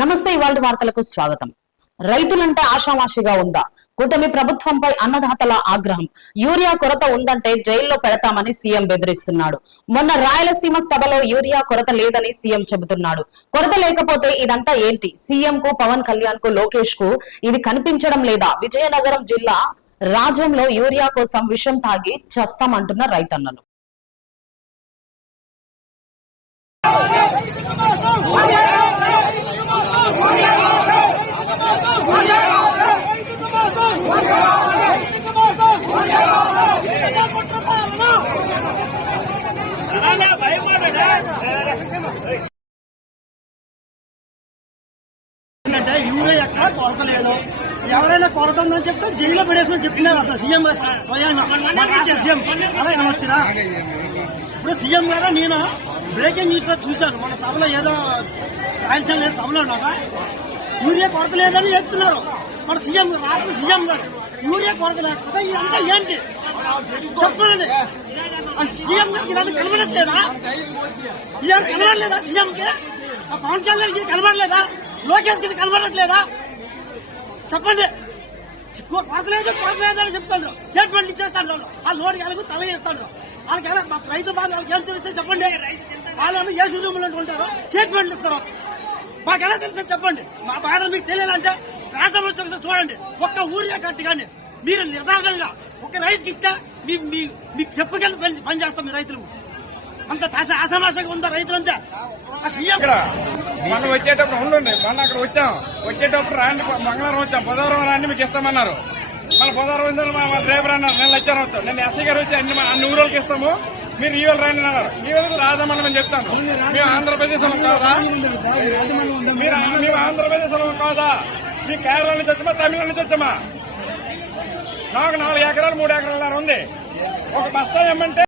నమస్తే ఇవాళ వార్తలకు స్వాగతం. రైతులంటే ఆషామాషిగా ఉందా? కూటమి ప్రభుత్వంపై అన్నదాతల ఆగ్రహం. యూరియా కొరత ఉందంటే జైల్లో పెడతామని సీఎం బెదిరిస్తున్నాడు. మొన్న రాయలసీమ సభలో యూరియా కొరత లేదని సీఎం చెబుతున్నాడు. కొరత లేకపోతే ఇదంతా ఏంటి? సీఎం కు పవన్ కళ్యాణ్కు లోకేష్కు ఇది కనిపించడం లేదా? విజయనగరం జిల్లా రాజ్యంలో యూరియా కోసం విషం తాగి చస్తామంటున్న రైతన్నలు. ఏంటంటే యూరియా ఎక్కడ కొరత లేదు ఎవరైనా కొరత ఉందని చెప్తే జైల్లో పడేసుకుని చెప్పినారు అసలు సీఎం స్వయంగా సీఎం. అలా ఏమొచ్చినా ఇప్పుడు సీఎం గారా నేను బ్రేకింగ్ న్యూస్లో చూశాను. మన సభలో ఏదో రాయలసీమ లేదు సభలో ఉన్నారా యూరియా కొరత లేదని చెప్తున్నారు. మన సీఎం రాష్ట్ర సీఎం గారు. యూరియా కొరత లేకపోతే ఇదంతా ఏంటి? చెప్పండి. సీఎం గారికి ఇదంతా కనబడట్లేదా? ఇదంతా కనబడలేదా సీఎం కి పవన్ కళ్యాణ్కి కనబడలేదా? లోకేష్కి కనబడట్లేదా? చెప్పండి. కొరత లేదు అని చెప్తాను స్టేట్మెంట్ ఇచ్చేస్తాను వాళ్ళు వాళ్ళు నోటికి వెళ్ళకు తల చేస్తాను వాళ్ళకి ఎలా మా రైతు బాధ వాళ్ళకి ఏం తెలిస్తే చెప్పండి. వాళ్ళేమో ఏసీ రూమ్లో ఉంటారు. స్టేట్మెంట్ ఇస్తారు. మాకు ఎలా తెలిస్తే చెప్పండి. మా బాధ మీకు తెలియాలంటే రాష్ట్రంలో చూడండి. ఒక్క ఊరిగా కట్టి కానీ మీరు నిర్ధారణంగా ఒక రైతుకి ఇస్తే మీ మీకు చెప్పుకెళ్ళి పని చేస్తాం మీ రైతులు. అంత ఆశ- ఉందా రైతులంతా? మనం వచ్చేటప్పుడు ఉండండి. మొన్న అక్కడ వచ్చాం. వచ్చేటప్పుడు రాండి మంగళవారం వచ్చాం. బుధవారం రాండి మీకు ఇస్తామన్నారు. మన బుధవారం వచ్చిన మా డ్రైవర్ అన్నారు. నేను లచ్చాను వచ్చాం నేను ఎస్ఐ గారు వచ్చి అన్ని అన్ని ఊరోళ్ళకి ఇస్తాము. మీరు ఈ వేళ అన్నారు. ఈ వేళ రాదమ్మని మేము చెప్తాను. మేము ఆంధ్రప్రదేశ్ కాదా? మీరు మేము ఆంధ్రప్రదేశ్ వాళ్ళం కాదా? మీ కేరళ నుంచి వచ్చామా? తమిళనాడు నుంచి వచ్చామా? నాకు నాలుగు ఎకరాలు మూడు ఎకరాలు ఉంది. ఒక బస్తా ఏమంటే